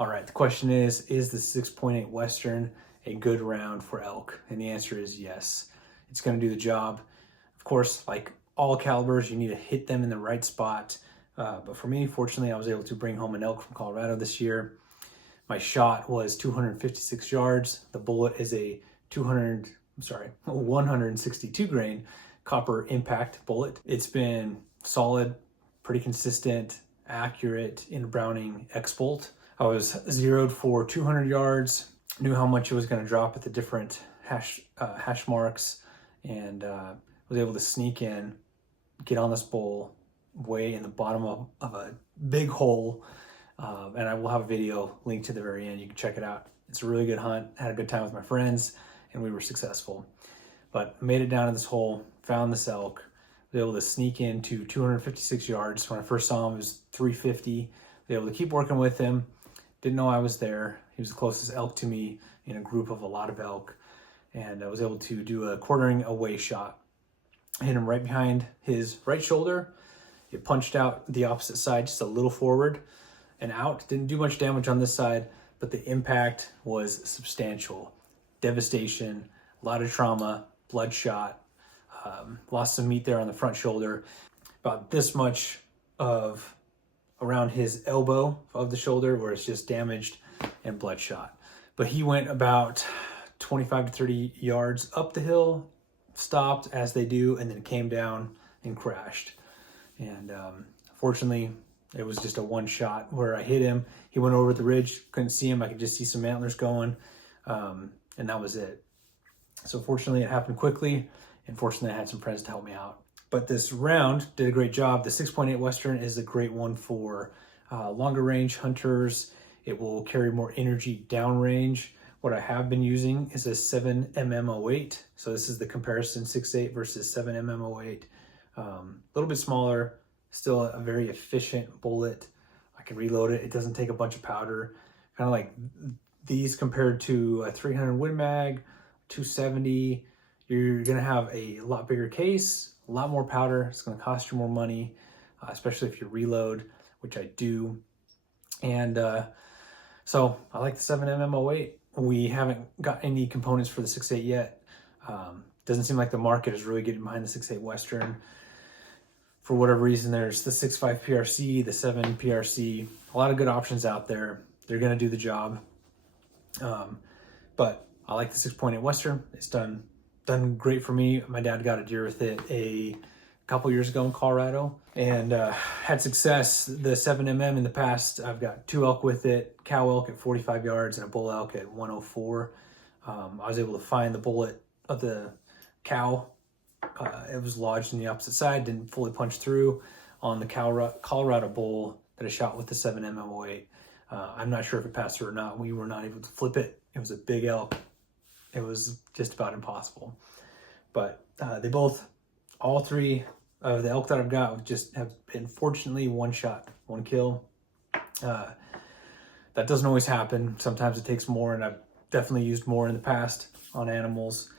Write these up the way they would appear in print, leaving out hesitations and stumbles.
All right, the question is the 6.8 Western a good round for elk? And the answer is yes. It's going to do the job. Of course, like all calibers, you need to hit them in the right spot. But for me, fortunately, I was able to bring home an elk from Colorado this year. My shot was 256 yards. The bullet is a 162 grain copper impact bullet. It's been solid, pretty consistent, accurate in Browning X-Bolt. I was zeroed for 200 yards, knew how much it was going to drop at the different hash marks, and was able to sneak in, get on this bull way in the bottom of a big hole. And I will have a video linked to the very end. You can check it out. It's a really good hunt. Had a good time with my friends, and we were successful. But made it down to this hole, found this elk, was able to sneak into 256 yards. When I first saw him, it was 350. Was able to keep working with him. Didn't know I was there. He was the closest elk to me in a group of a lot of elk. And I was able to do a quartering away shot. Hit him right behind his right shoulder. It punched out the opposite side, just a little forward and out. Didn't do much damage on this side, but the impact was substantial. Devastation, a lot of trauma, bloodshot, lost some meat there on the front shoulder. About this much of around his elbow of the shoulder where it's just damaged and bloodshot. But he went about 25 to 30 yards up the hill, stopped as they do, and then came down and crashed. And fortunately, it was just a one shot where I hit him. He went over the ridge, couldn't see him. I could just see some antlers going, and that was it. So fortunately, it happened quickly, and fortunately, I had some friends to help me out. But this round did a great job. The 6.8 Western is a great one for longer range hunters. It will carry more energy downrange. What I have been using is a 7mm08. So this is the comparison, 6.8 versus 7mm08. A little bit smaller, still a very efficient bullet. I can reload it. It doesn't take a bunch of powder. Kind of like these compared to a 300 Win Mag, 270. You're gonna have a lot bigger case, a lot more powder. It's gonna cost you more money, especially if you reload, which I do. And so I like the 7mm08. We haven't got any components for the 6.8 yet. Doesn't seem like the market is really getting behind the 6.8 Western. For whatever reason, there's the 6.5 PRC, the 7 PRC, a lot of good options out there. They're gonna do the job. But I like the 6.8 Western. It's done great for me. My dad got a deer with it a couple years ago in Colorado and had success. The 7mm in the past, I've got 2 elk with it, cow elk at 45 yards and a bull elk at 104. I was able to find the bullet of the cow. It was lodged in the opposite side, didn't fully punch through on the Colorado bull that I shot with the 7mm08. I'm not sure if it passed through or not. We were not able to flip it. It was a big elk. It was just about impossible. But all 3 of the elk that I've got just have been fortunately one shot, one kill. That doesn't always happen. Sometimes it takes more, and I've definitely used more in the past on animals.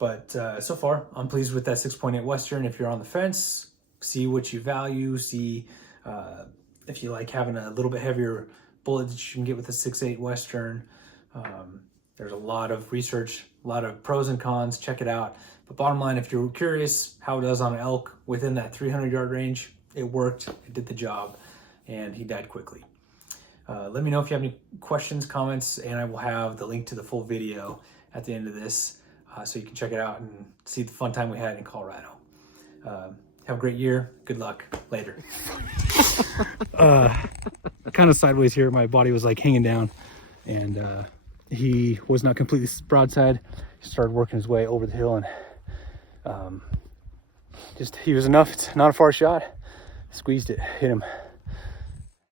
But so far, I'm pleased with that 6.8 Western. If you're on the fence, see what you value, see if you like having a little bit heavier bullet that you can get with a 6.8 Western. There's a lot of research, a lot of pros and cons. Check it out. But bottom line, if you're curious how it does on an elk within that 300 yard range, it worked, it did the job, and he died quickly. Let me know if you have any questions, comments, and I will have the link to the full video at the end of this so you can check it out and see the fun time we had in Colorado. Have a great year. Good luck. Later. Kind of sideways here. My body was like hanging down, and he was not completely broadside. He started working his way over the hill, and he was enough. It's not a far shot. Squeezed it, hit him.